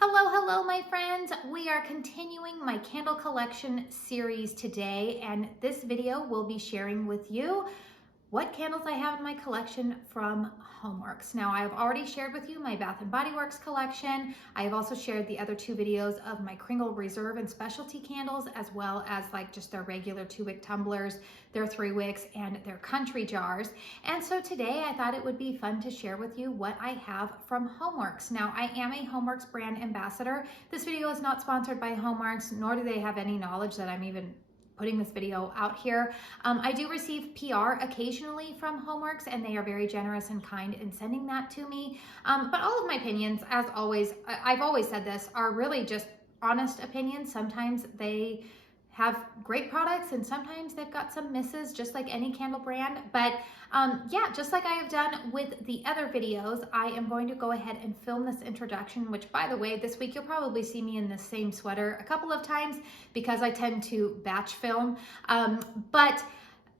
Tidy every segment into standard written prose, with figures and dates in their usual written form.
Hello, my friends. We are continuing my candle collection series today, and this video will be sharing with you what candles I have in my collection from Homeworx. Now, I have already shared with you my Bath & Body Works collection. I have also shared the other two videos of my Kringle Reserve and Specialty candles, as well as like just their regular 2-wick tumblers, their 3-wicks, and their country jars. And so today I thought it would be fun to share with you what I have from Homeworx. Now, I am a Homeworx Brand Ambassador. This video is not sponsored by Homeworx, nor do they have any knowledge that I'm even putting this video out here. I do receive PR occasionally from Homeworx, and they are very generous and kind in sending that to me. But all of my opinions, as always, I've always said this, are really just honest opinions. Sometimes they have great products and sometimes they've got some misses, just like any candle brand. But yeah, just like I have done with the other videos, I am going to go ahead and film this introduction, which, by the way, this week you'll probably see me in the same sweater a couple of times because I tend to batch film. But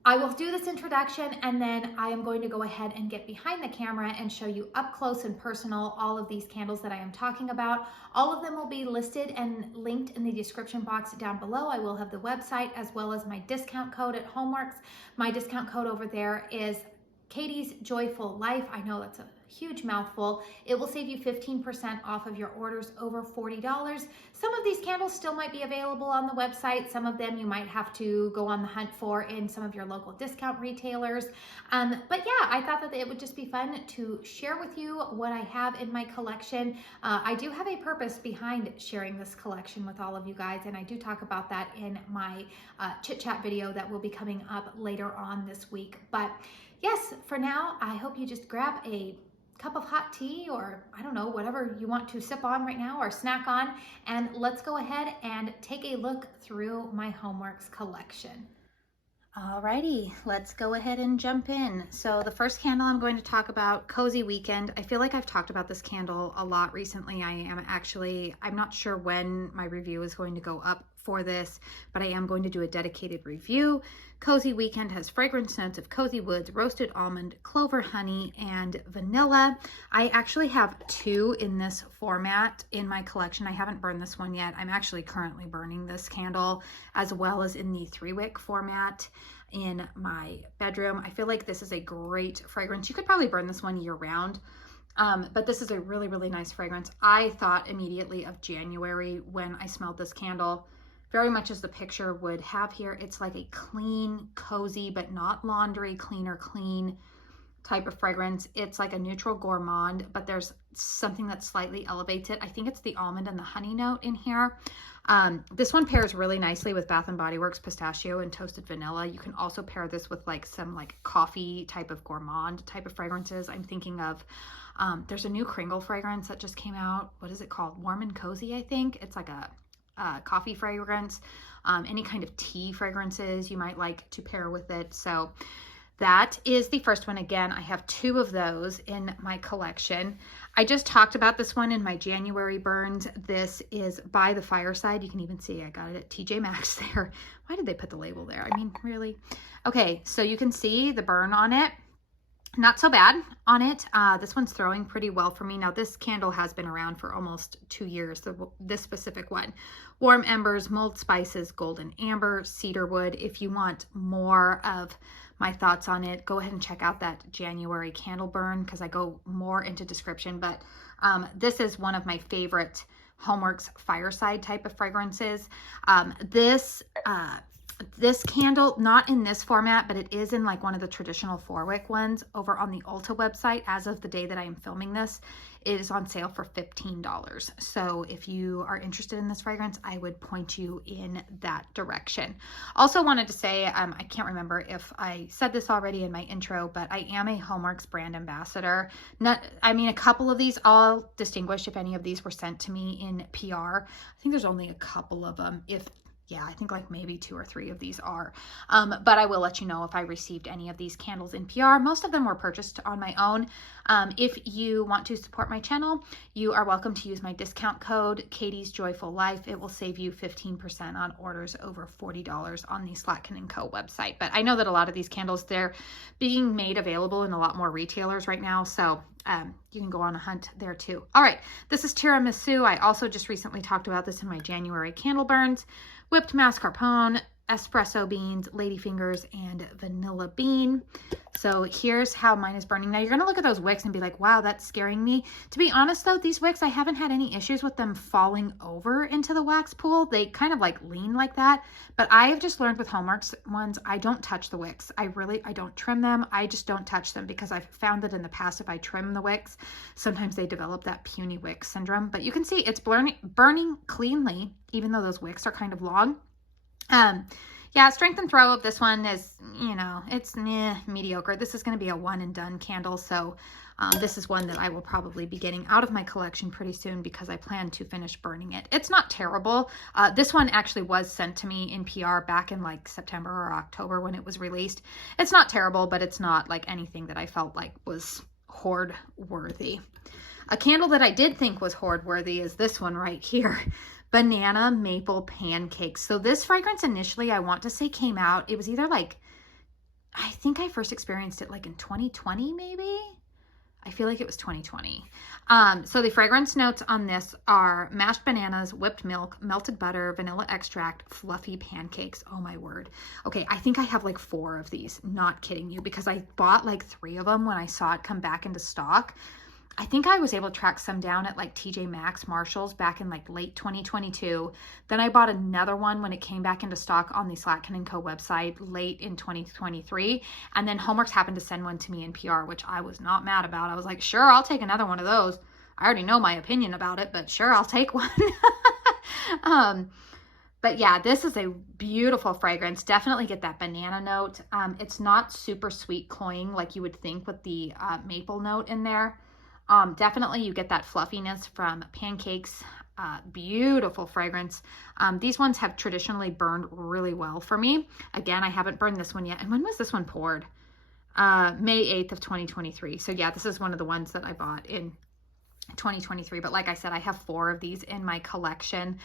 I will do this introduction, and then I am going to go ahead and get behind the camera and show you up close and personal all of these candles that I am talking about. All of them will be listed and linked in the description box down below. I will have the website as well as my discount code at Homeworx. My discount code over there is KATIESJOYFULLIFE. I know that's a huge mouthful. It will save you 15% off of your orders over $40. Some of these candles still might be available on the website. Some of them you might have to go on the hunt for in some of your local discount retailers. But yeah, I thought that it would just be fun to share with you what I have in my collection. I do have a purpose behind sharing this collection with all of you guys, and I do talk about that in my chit chat video that will be coming up later on this week. But yes, for now, I hope you just grab a cup of hot tea, or I don't know, whatever you want to sip on right now or snack on, and let's go ahead and take a look through my Homeworx collection. Alrighty, let's go ahead and jump in. So the first candle I'm going to talk about, Cozy Weekend. I feel like I've talked about this candle a lot recently. I'm not sure when my review is going to go up for this, but I am going to do a dedicated review. Cozy Weekend has fragrance notes of cozy woods, roasted almond, clover, honey, and vanilla. I actually have two in this format in my collection. I haven't burned this one yet. I'm actually currently burning this candle, as well as in the 3-wick format in my bedroom. I feel like this is a great fragrance. You could probably burn this one year round. But this is a really, really nice fragrance. I thought immediately of January when I smelled this candle, very much as the picture would have here. It's like a clean, cozy, but not laundry, clean type of fragrance. It's like a neutral gourmand, but there's something that slightly elevates it. I think it's the almond and the honey note in here. This one pairs really nicely with Bath & Body Works pistachio and toasted vanilla. You can also pair this with like some like coffee type of gourmand type of fragrances. I'm thinking of, there's a new Kringle fragrance that just came out. What is it called? Warm and Cozy, I think. It's like a coffee fragrance. Any kind of tea fragrances you might like to pair with it. So that is the first one. Again, I have two of those in my collection. I just talked about this one in my January burns. This is by the Fireside. You can even see I got it at TJ Maxx there. Why did they put the label there? I mean, really? Okay, so you can see the burn on it. Not so bad on it. This one's throwing pretty well for me. Now, this candle has been around for almost 2 years, this specific one. Warm embers, mulled spices, golden amber, cedar wood. If you want more of my thoughts on it, go ahead and check out that January candle burn because I go more into description. But this is one of my favorite Homeworx Fireside type of fragrances. This candle, not in this format, but it is in like one of the traditional 4-wick ones over on the Ulta website. As of the day that I am filming this, it is on sale for $15. So if you are interested in this fragrance, I would point you in that direction. Also wanted to say, I can't remember if I said this already in my intro, but I am a Homeworx Brand Ambassador. A couple of these, I'll distinguish if any of these were sent to me in PR. I think there's only a couple of them, yeah, I think like maybe 2 or 3 of these are. But I will let you know if I received any of these candles in PR. Most of them were purchased on my own. If you want to support my channel, you are welcome to use my discount code, KATIESJOYFULLIFE. It will save you 15% on orders over $40 on the Slatkin & Co. website. But I know that a lot of these candles, they're being made available in a lot more retailers right now. So you can go on a hunt there too. All right, this is Tiramisu. I also just recently talked about this in my January candle burns. Whipped mascarpone, espresso beans, ladyfingers, and vanilla bean. So here's how mine is burning. Now you're going to look at those wicks and be like, wow, that's scaring me. To be honest though, these wicks, I haven't had any issues with them falling over into the wax pool. They kind of like lean like that, but I have just learned with Homeworx ones, I don't touch the wicks. I don't trim them. I just don't touch them because I've found that in the past, if I trim the wicks, sometimes they develop that puny wick syndrome. But you can see it's burning cleanly, even though those wicks are kind of long. Yeah, strength and throw of this one is, you know, it's mediocre. This is going to be a one and done candle. So this is one that I will probably be getting out of my collection pretty soon because I plan to finish burning it. It's not terrible. This one actually was sent to me in PR back in like September or October when it was released. It's not terrible, but it's not like anything that I felt like was hoard worthy. A candle that I did think was hoard worthy is this one right here. Banana Maple Pancakes. So this fragrance initially, I want to say came out, it was either like, I think I first experienced it like in 2020 maybe? I feel like it was 2020. So the fragrance notes on this are mashed bananas, whipped milk, melted butter, vanilla extract, fluffy pancakes. Oh my word. Okay, I think I have like 4 of these, not kidding you, because I bought like 3 of them when I saw it come back into stock. I think I was able to track some down at like TJ Maxx, Marshalls back in like late 2022. Then I bought another one when it came back into stock on the Slatkin & Co website late in 2023. And then Homeworx happened to send one to me in PR, which I was not mad about. I was like, sure, I'll take another one of those. I already know my opinion about it, but sure, I'll take one. But yeah, this is a beautiful fragrance. Definitely get that banana note. It's not super sweet cloying like you would think with the maple note in there. Definitely you get that fluffiness from Pancakes. Beautiful fragrance. These ones have traditionally burned really well for me. Again, I haven't burned this one yet. And when was this one poured? May 8th of 2023. So yeah, this is one of the ones that I bought in 2023. But like I said, I have 4 of these in my collection.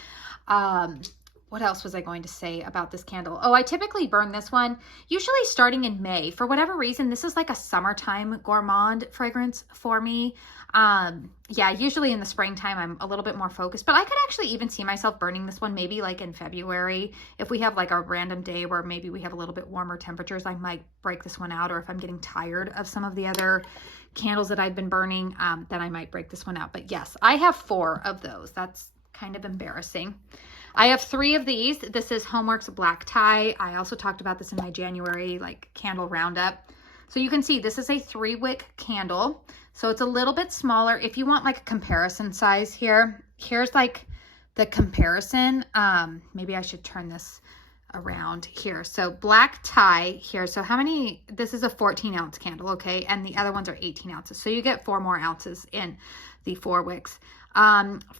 What else was I going to say about this candle? Oh, I typically burn this one usually starting in May. For whatever reason, this is like a summertime gourmand fragrance for me. Yeah, usually in the springtime, I'm a little bit more focused, but I could actually even see myself burning this one maybe like in February. If we have like a random day where maybe we have a little bit warmer temperatures, I might break this one out. Or if I'm getting tired of some of the other candles that I've been burning, then I might break this one out. But yes, I have 4 of those. That's kind of embarrassing. I have 3 of these. This is Homeworx Black Tie. I also talked about this in my January like candle roundup. So you can see this is a 3-wick candle. So it's a little bit smaller. If you want like a comparison size here, here's like the comparison. Maybe I should turn this around here. So Black Tie here. So how many, this is a 14-ounce candle, okay? And the other ones are 18 ounces. So you get 4 more ounces in the 4 wicks.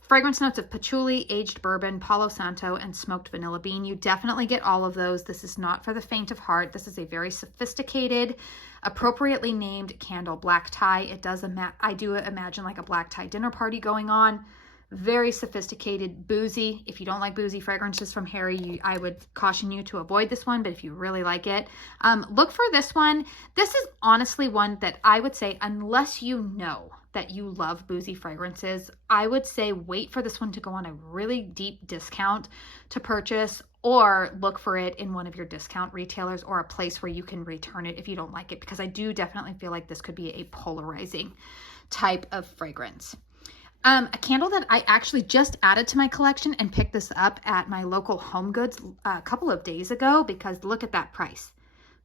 Fragrance notes of patchouli, aged bourbon, Palo Santo, and smoked vanilla bean. You definitely get all of those. This is not for the faint of heart. This is a very sophisticated, appropriately named candle. Black Tie. It does, I do imagine like a black tie dinner party going on. Very sophisticated, boozy. If you don't like boozy fragrances from Harry, I would caution you to avoid this one, but if you really like it, look for this one. This is honestly one that I would say, unless you know that you love boozy fragrances, I would say wait for this one to go on a really deep discount to purchase, or look for it in one of your discount retailers or a place where you can return it if you don't like it, because I do definitely feel like this could be a polarizing type of fragrance. A candle that I actually just added to my collection and picked this up at my local Home Goods a couple of days ago, because look at that price.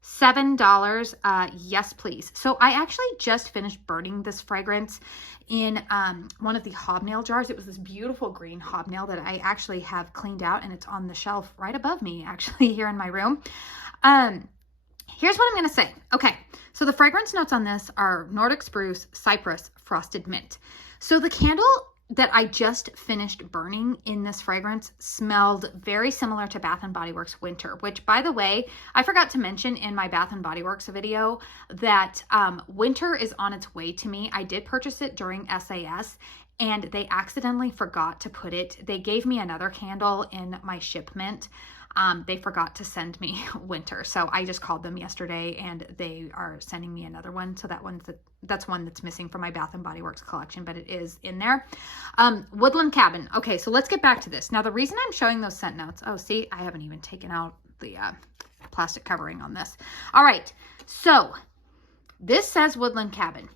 $7. Yes, please. So I actually just finished burning this fragrance in one of the hobnail jars. It was this beautiful green hobnail that I actually have cleaned out, and it's on the shelf right above me, actually, here in my room. Here's what I'm going to say. Okay, so the fragrance notes on this are Nordic spruce, cypress, frosted mint. So the candle that I just finished burning in this fragrance smelled very similar to Bath & Body Works Winter, which, by the way, I forgot to mention in my Bath & Body Works video that Winter is on its way to me. I did purchase it during SAS, and they accidentally forgot to put it. They gave me another candle in my shipment, they forgot to send me winter. So I just called them yesterday and they are sending me another one. So that's one that's missing from my Bath & Body Works collection, but it is in there. Woodland Cabin. Okay, so let's get back to this. Now, the reason I'm showing those scent notes, oh, see, I haven't even taken out the plastic covering on this. All right, so this says Woodland Cabin.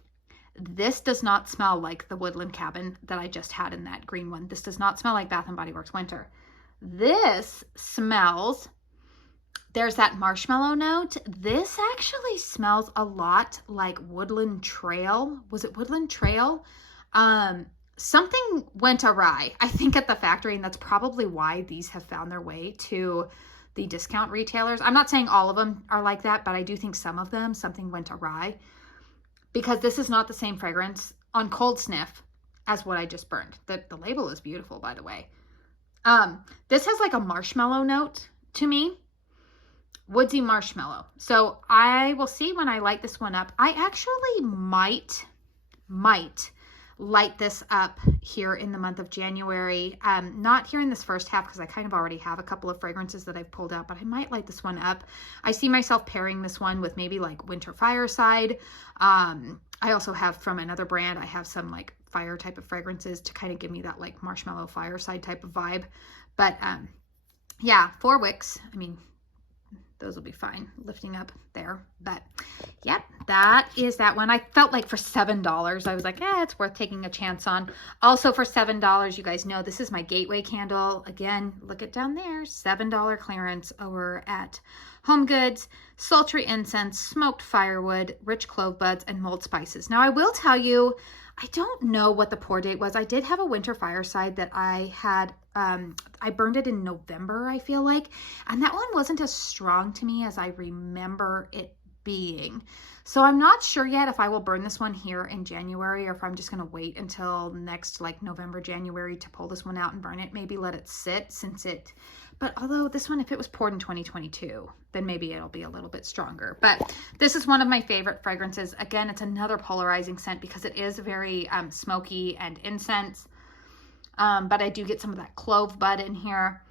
This does not smell like the Woodland Cabin that I just had in that green one. This does not smell like Bath & Body Works Winter. This smells, there's that marshmallow note. This actually smells a lot like Woodland Trail. Was it Woodland Trail? Something went awry, I think, at the factory, and that's probably why these have found their way to the discount retailers. I'm not saying all of them are like that, but I do think some of them, something went awry, because this is not the same fragrance on cold sniff as what I just burned. The label is beautiful, by the way. This has like a marshmallow note to me. Woodsy marshmallow. So I will see when I light this one up. I actually might light this up here in the month of January. Not here in this first half, because I kind of already have a couple of fragrances that I've pulled out, but I might light this one up. I see myself pairing this one with maybe like Winter Fireside. I also have from another brand, I have some like fire type of fragrances to kind of give me that like marshmallow fireside type of vibe. But yeah, 4 wicks. I mean, those will be fine lifting up there. But yep, that is that one. I felt like for $7, I was like, it's worth taking a chance on. Also for $7, you guys know this is my gateway candle. Again, look it down there, $7 clearance over at Home Goods. Sultry incense, smoked firewood, rich clove buds, and mulled spices. Now I will tell you, I don't know what the pour date was. I did have a Winter Fireside that I had, I burned it in November, I feel like, and that one wasn't as strong to me as I remember it being. So I'm not sure yet if I will burn this one here in January, or if I'm just going to wait until next like November, January to pull this one out and burn it. Maybe let it sit since it, but although this one, if it was poured in 2022, then maybe it'll be a little bit stronger. But this is one of my favorite fragrances. Again, it's another polarizing scent because it is very smoky and incense. But I do get some of that clove bud in here.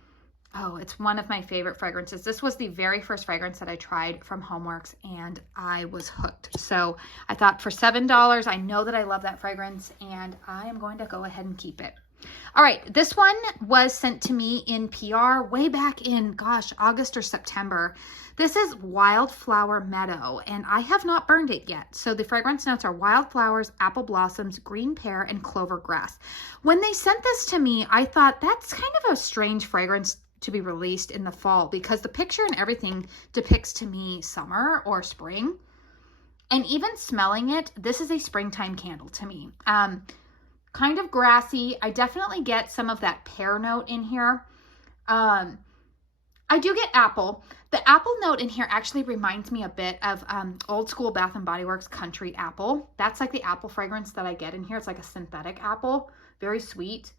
Oh, it's one of my favorite fragrances. This was the very first fragrance that I tried from Homeworx, and I was hooked. So I thought for $7, I know that I love that fragrance, and I am going to go ahead and keep it. All right, this one was sent to me in PR way back in, gosh, August or September. This is Wildflower Meadow, and I have not burned it yet. So the fragrance notes are wildflowers, apple blossoms, green pear, and clover grass. When they sent this to me, I thought that's kind of a strange fragrance to be released in the fall, because the picture and everything depicts to me summer or spring. And even smelling it, this is a springtime candle to me. Kind of grassy. I definitely get some of that pear note in here. I do get apple. The apple note in here actually reminds me a bit of old school Bath & Body Works Country Apple. That's like the apple fragrance that I get in here. It's like a synthetic apple, very sweet.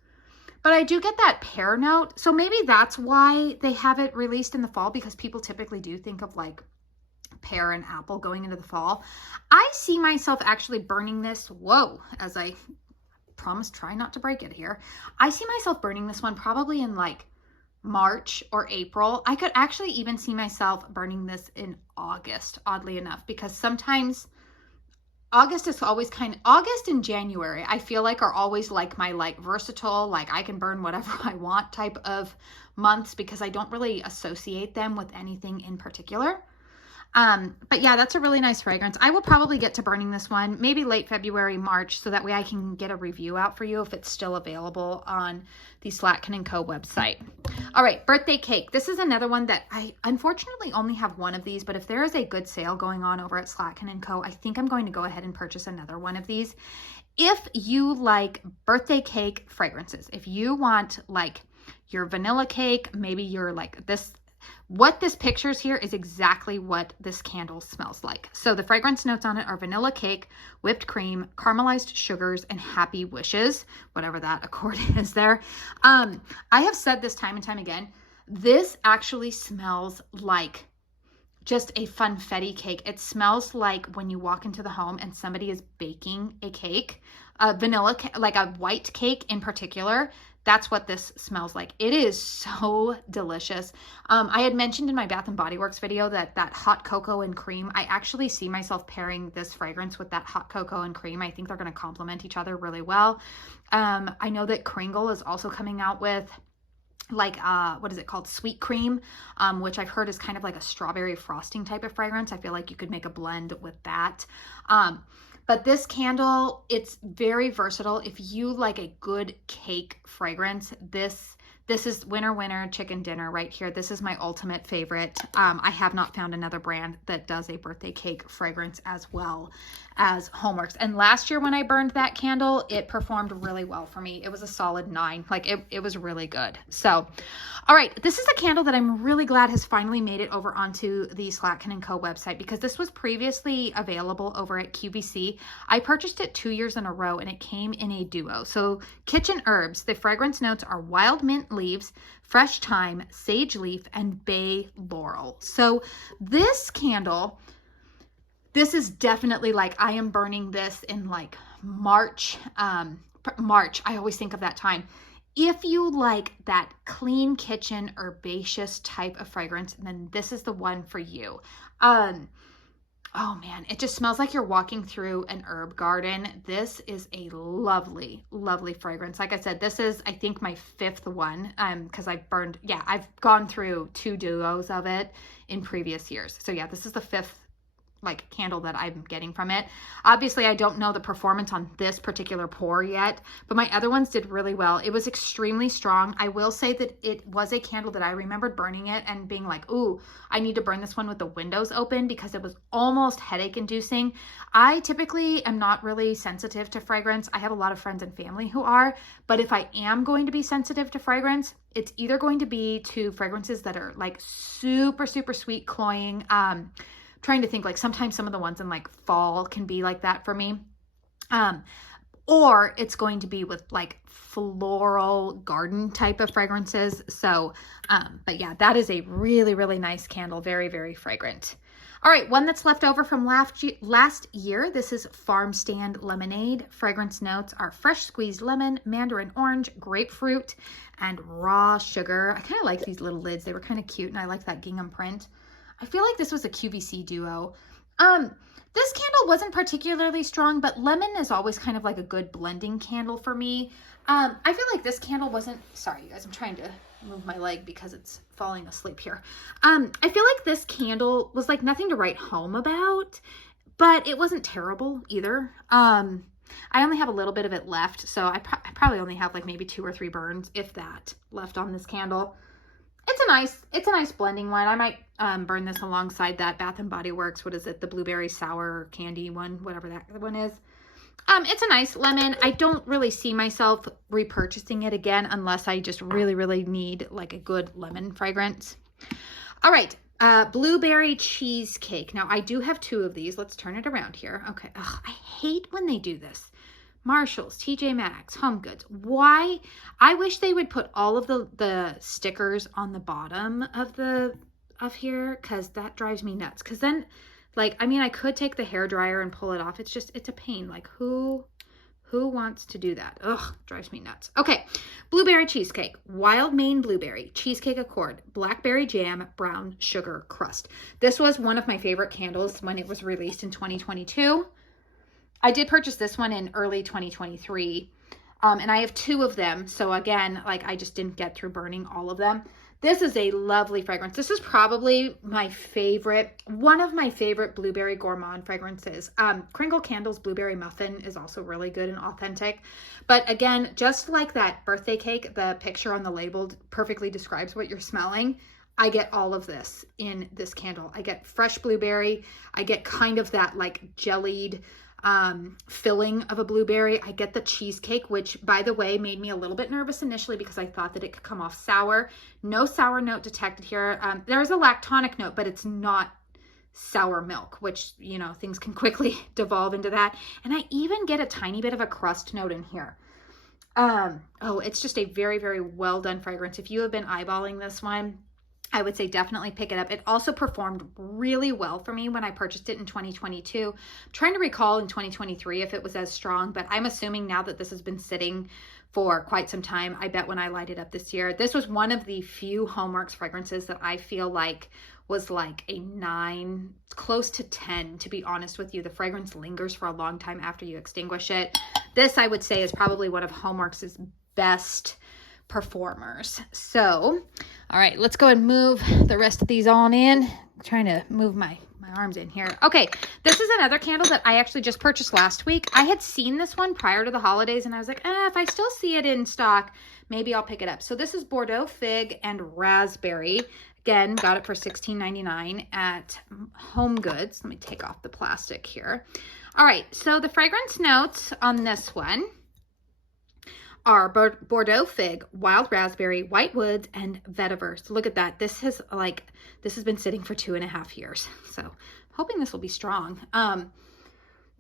But I do get that pear note. So maybe that's why they have it released in the fall, because people typically do think of like pear and apple going into the fall. I see myself actually burning this, as I promise, try not to break it here. I see myself burning this one probably in like March or April. I could actually even see myself burning this in August, oddly enough, because sometimes August is always August and January, I feel like, are always like my like versatile, like I can burn whatever I want type of months, because I don't really associate them with anything in particular. But yeah, that's a really nice fragrance. I will probably get to burning this one maybe late February, March, so that way I can get a review out for you if it's still available on the Slatkin & Co. website. All right, birthday cake. This is another one that I unfortunately only have one of these, but if there is a good sale going on over at Slatkin & Co., I think I'm going to go ahead and purchase another one of these. If you like birthday cake fragrances, if you want like your vanilla cake, maybe you're like this, what this pictures here is exactly what this candle smells like. So the fragrance notes on it are vanilla cake, whipped cream, caramelized sugars, and happy wishes, whatever that accord is there. I have said this time and time again, this actually smells like just a funfetti cake. It smells like when you walk into the home and somebody is baking a cake, a vanilla, like a white cake in particular. That's what this smells like. It is so delicious. I had mentioned in my Bath & Body Works video that hot cocoa and cream, I actually see myself pairing this fragrance with that hot cocoa and cream. I think they're going to complement each other really well. I know that Kringle is also coming out with like, what is it called? Sweet cream, which I've heard is kind of like a strawberry frosting type of fragrance. I feel like you could make a blend with that. But this candle, it's very versatile. If you like a good cake fragrance, this is winner chicken dinner right here. This is my ultimate favorite. I have not found another brand that does a birthday cake fragrance as well as Homeworx. And last year when I burned that candle, it performed really well for me. It was a solid 9. Like it was really good. So, all right, this is a candle that I'm really glad has finally made it over onto the Slatkin & Co website, because this was previously available over at QVC. I purchased it 2 years in a row and it came in a duo. So kitchen herbs, the fragrance notes are wild mint leaves, fresh thyme, sage leaf, and bay laurel. So this candle, this is definitely like, I am burning this in like March. March, I always think of that time. If you like that clean kitchen herbaceous type of fragrance, then this is the one for you. Oh man, it just smells like you're walking through an herb garden. This is a lovely, lovely fragrance. Like I said, this is, I think, my 5th one, because I've gone through 2 duos of it in previous years. So yeah, this is the 5th like candle that I'm getting from it. Obviously, I don't know the performance on this particular pour yet, but my other ones did really well. It was extremely strong. I will say that it was a candle that I remembered burning it and being like, ooh, I need to burn this one with the windows open, because it was almost headache inducing. I typically am not really sensitive to fragrance. I have a lot of friends and family who are, but if I am going to be sensitive to fragrance, it's either going to be to fragrances that are like super, super sweet, cloying, trying to think, like sometimes some of the ones in like fall can be like that for me. Or it's going to be with like floral garden type of fragrances. So, but yeah, that is a really, really nice candle. Very, very fragrant. All right, one that's left over from last year. This is Farmstand Lemonade. Fragrance notes are fresh squeezed lemon, mandarin orange, grapefruit, and raw sugar. I kind of like these little lids. They were kind of cute, and I like that gingham print. I feel like this was a QVC duo. This candle wasn't particularly strong, but lemon is always kind of like a good blending candle for me. I feel like this candle wasn't, sorry you guys, I'm trying to move my leg because it's falling asleep here. I feel like this candle was like nothing to write home about, but it wasn't terrible either. I only have a little bit of it left, so I probably only have like maybe 2 or 3 burns, if that, left on this candle. It's a nice blending one. I might burn this alongside that Bath & Body Works, what is it, the blueberry sour candy one, whatever that one is. It's a nice lemon. I don't really see myself repurchasing it again unless I just really, really need like a good lemon fragrance. All right, blueberry cheesecake. Now I do have 2 of these. Let's turn it around here. Okay, ugh, I hate when they do this. Marshalls, TJ Maxx, Home Goods. Why? I wish they would put all of the stickers on the bottom of here, because that drives me nuts. Because then, like, I mean, I could take the hairdryer and pull it off. It's just, it's a pain. Like, who wants to do that? Ugh, drives me nuts. Okay, blueberry cheesecake, wild Maine blueberry, cheesecake accord, blackberry jam, brown sugar crust. This was one of my favorite candles when it was released in 2022. I did purchase this one in early 2023, and I have 2 of them. So again, like I just didn't get through burning all of them. This is a lovely fragrance. This is probably my favorite, one of my favorite blueberry gourmand fragrances. Kringle Candles Blueberry Muffin is also really good and authentic. But again, just like that birthday cake, the picture on the label perfectly describes what you're smelling. I get all of this in this candle. I get fresh blueberry. I get kind of that like jellied filling of a blueberry. I get the cheesecake, which by the way made me a little bit nervous initially because I thought that it could come off sour. No sour note detected here. There's a lactonic note, but it's not sour milk, which, you know, things can quickly devolve into that. And I even get a tiny bit of a crust note in here. Oh, it's just a very, very well done fragrance. If you have been eyeballing this one, I would say definitely pick it up. It also performed really well for me when I purchased it in 2022. I'm trying to recall in 2023 if it was as strong, but I'm assuming now that this has been sitting for quite some time. I bet when I light it up this year, this was one of the few Homeworx fragrances that I feel like was like a 9, close to 10, to be honest with you. The fragrance lingers for a long time after you extinguish it. This, I would say, is probably one of Homeworx's best performers. So, all right, let's go and move the rest of these on in. I'm trying to move my arms in here. Okay, this is another candle that I actually just purchased last week. I had seen this one prior to the holidays, and I was like, if I still see it in stock, maybe I'll pick it up. So this is Bourdeaux Fig and Raspberry. Again, got it for $16.99 at HomeGoods. Let me take off the plastic here. All right, so the fragrance notes on this one are Bourdeaux Fig, Wild Raspberry, White Woods, and Vetiver. So look at that. This has been sitting for 2.5 years. So hoping this will be strong.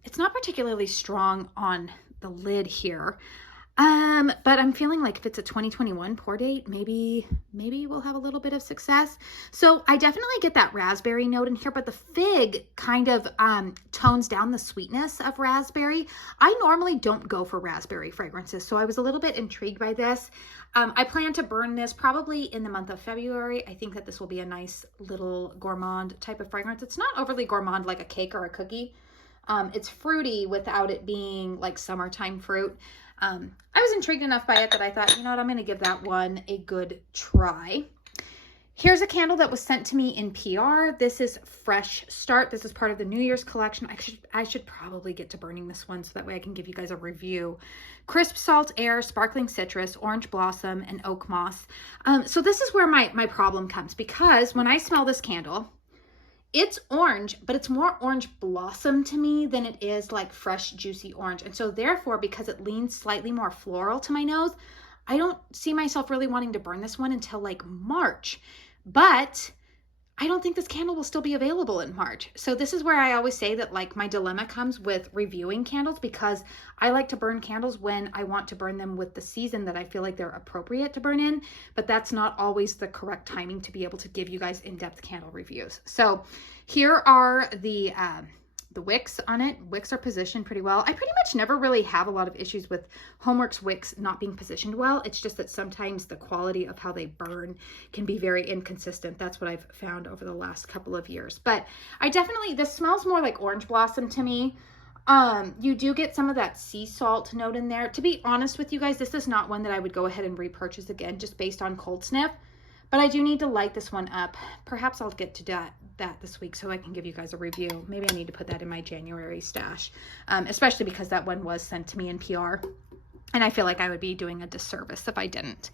It's not particularly strong on the lid here. But I'm feeling like if it's a 2021 pour date, maybe we'll have a little bit of success. So I definitely get that raspberry note in here, but the fig kind of tones down the sweetness of raspberry. I normally don't go for raspberry fragrances, so I was a little bit intrigued by this. I plan to burn this probably in the month of February. I think that this will be a nice little gourmand type of fragrance. It's not overly gourmand like a cake or a cookie. It's fruity without it being like summertime fruit. I was intrigued enough by it that I thought, you know what, I'm going to give that one a good try. Here's a candle that was sent to me in PR. This is Fresh Start. This is part of the New Year's collection. I should probably get to burning this one so that way I can give you guys a review. Crisp Salt Air, Sparkling Citrus, Orange Blossom, and Oak Moss. So this is where my problem comes, because when I smell this candle, it's orange, but it's more orange blossom to me than it is like fresh, juicy orange. And so therefore, because it leans slightly more floral to my nose, I don't see myself really wanting to burn this one until like March. But I don't think this candle will still be available in March. So this is where I always say that like my dilemma comes with reviewing candles, because I like to burn candles when I want to burn them with the season that I feel like they're appropriate to burn in, but that's not always the correct timing to be able to give you guys in-depth candle reviews. So here are the wicks on it. Wicks are positioned pretty well. I pretty much never really have a lot of issues with Homeworx wicks not being positioned well. It's just that sometimes the quality of how they burn can be very inconsistent. That's what I've found over the last couple of years. But this smells more like orange blossom to me. You do get some of that sea salt note in there. To be honest with you guys, this is not one that I would go ahead and repurchase again just based on cold sniff. But I do need to light this one up. Perhaps I'll get to that this week so I can give you guys a review. Maybe I need to put that in my January stash, especially because that one was sent to me in PR. And I feel like I would be doing a disservice if I didn't.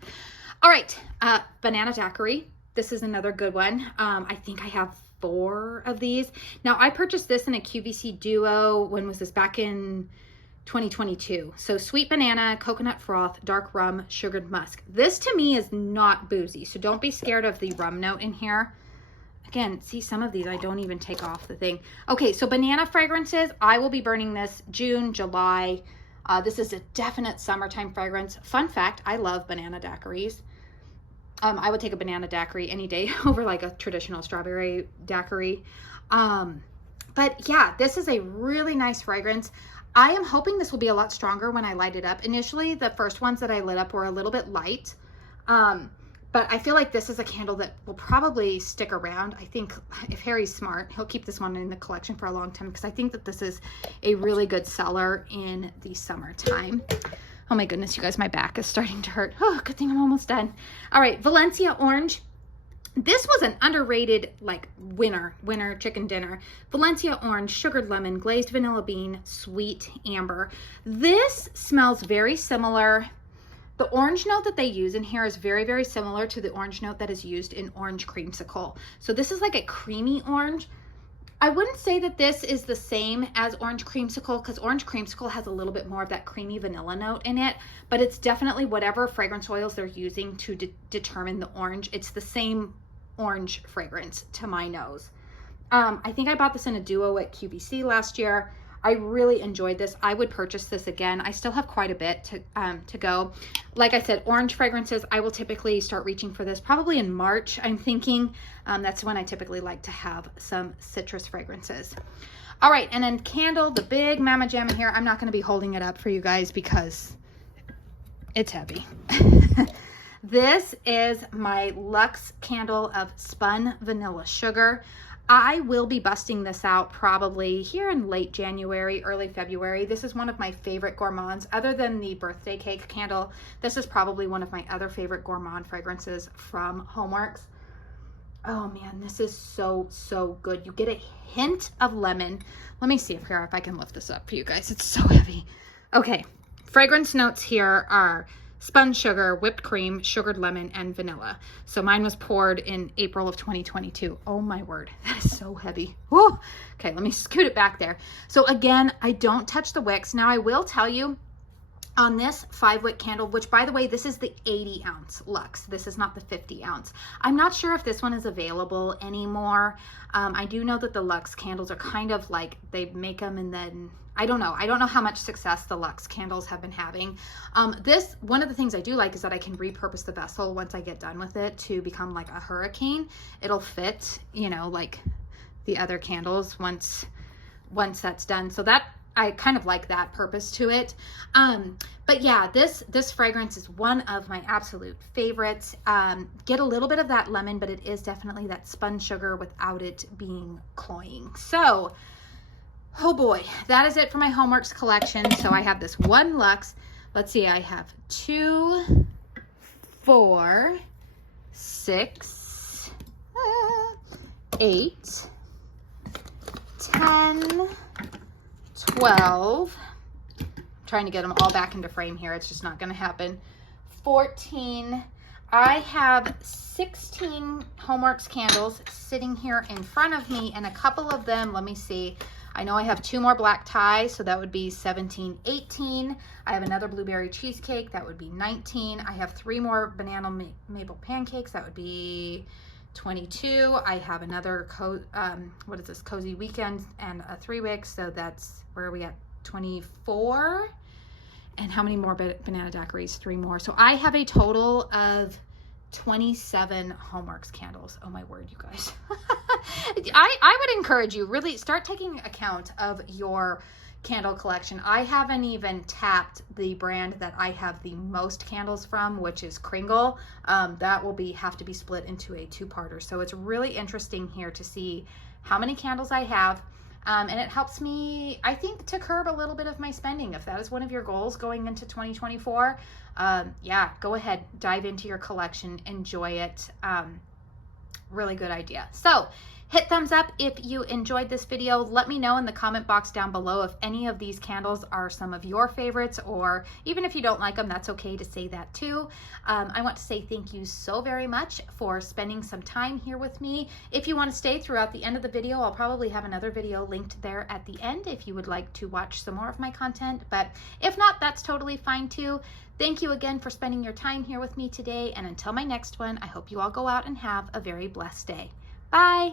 All right, Banana Daquiri. This is another good one. I think I have 4 of these. Now, I purchased this in a QVC duo. When was this? Back in 2022. So sweet banana, coconut froth, dark rum, sugared musk. This to me is not boozy, so don't be scared of the rum note in here. Again, see, some of these I don't even take off the thing. Okay, so banana fragrances, I will be burning this June, July. This is a definite summertime fragrance. Fun fact, I love banana daiquiris. I would take a banana daiquiri any day over like a traditional strawberry daiquiri. But yeah, this is a really nice fragrance. I am hoping this will be a lot stronger when I light it up. Initially, the first ones that I lit up were a little bit light. But I feel like this is a candle that will probably stick around. I think if Harry's smart, he'll keep this one in the collection for a long time, because I think that this is a really good seller in the summertime. Oh my goodness, you guys, my back is starting to hurt. Oh, good thing I'm almost done. All right, Valencia Orange. This was an underrated like winner chicken dinner. Valencia Orange, sugared lemon, glazed vanilla bean, sweet amber. This smells very similar. The orange note that they use in here is very, very similar to the orange note that is used in Orange Creamsicle. So this is like a creamy orange. I wouldn't say that this is the same as Orange Creamsicle, because Orange Creamsicle has a little bit more of that creamy vanilla note in it, but it's definitely whatever fragrance oils they're using to determine the orange. It's the same orange fragrance to my nose. I think I bought this in a duo at QVC last year. I really enjoyed this. I would purchase this again. I still have quite a bit to go. Like I said, orange fragrances, I will typically start reaching for this probably in March, I'm thinking. That's when I typically like to have some citrus fragrances. All right, and then candle, the big mama jamma here. I'm not going to be holding it up for you guys because It's heavy. This is my Luxe candle of Spun Vanilla Sugar. I will be busting this out probably here in late January, early February. This is one of my favorite gourmands. Other than the birthday cake candle, this is probably one of my other favorite gourmand fragrances from Homeworx. Oh man, this is so, so good. You get a hint of lemon. Let me see if I can lift this up for you guys. It's so heavy. Okay, fragrance notes here are spun sugar, whipped cream, sugared lemon, and vanilla. So mine was poured in April of 2022. Oh my word, that is so heavy. Woo. Okay, let me scoot it back there. So again, I don't touch the wicks. Now I will tell you on this 5-wick candle, which by the way, this is the 80 ounce Luxe. This is not the 50 ounce. I'm not sure if this one is available anymore. I do know that the Luxe candles are kind of like, they make them and then, I don't know how much success the Luxe candles have been having. One of the things I do like is that I can repurpose the vessel once I get done with it to become like a hurricane. It'll fit, you know, like the other candles once that's done. So that, I kind of like that purpose to it. But yeah, this fragrance is one of my absolute favorites. Get a little bit of that lemon, but it is definitely that spun sugar without it being cloying. So, oh boy, that is it for my Homeworx collection. So I have this one Luxe. Let's see, I have 2, 4, 6, 8, 10, 12, I'm trying to get them all back into frame here. It's just not going to happen. 14. I have 16 Homeworx candles sitting here in front of me, and a couple of them, let me see. I know I have 2 more black ties, so that would be 17, 18. I have another blueberry cheesecake, that would be 19. I have 3 more banana maple pancakes, that would be 22. I have another what is this, cozy weekend, and a 3-wick, so that's, where are we at, 24. And how many more banana daiquiris? 3 more. So I have a total of 27 Homeworx candles. Oh my word, you guys. I would encourage you, really start taking account of your candle collection. I haven't even tapped the brand that I have the most candles from, which is Kringle. That will have to be split into a 2-parter. So it's really interesting here to see how many candles I have. And it helps me, I think, to curb a little bit of my spending. If that is one of your goals going into 2024, yeah, go ahead, dive into your collection, enjoy it. Really good idea. So hit thumbs up if you enjoyed this video. Let me know in the comment box down below if any of these candles are some of your favorites, or even if you don't like them, that's okay to say that too. I want to say thank you so very much for spending some time here with me. If you want to stay throughout the end of the video, I'll probably have another video linked there at the end if you would like to watch some more of my content, but if not, that's totally fine too. Thank you again for spending your time here with me today, and until my next one, I hope you all go out and have a very blessed day. Bye!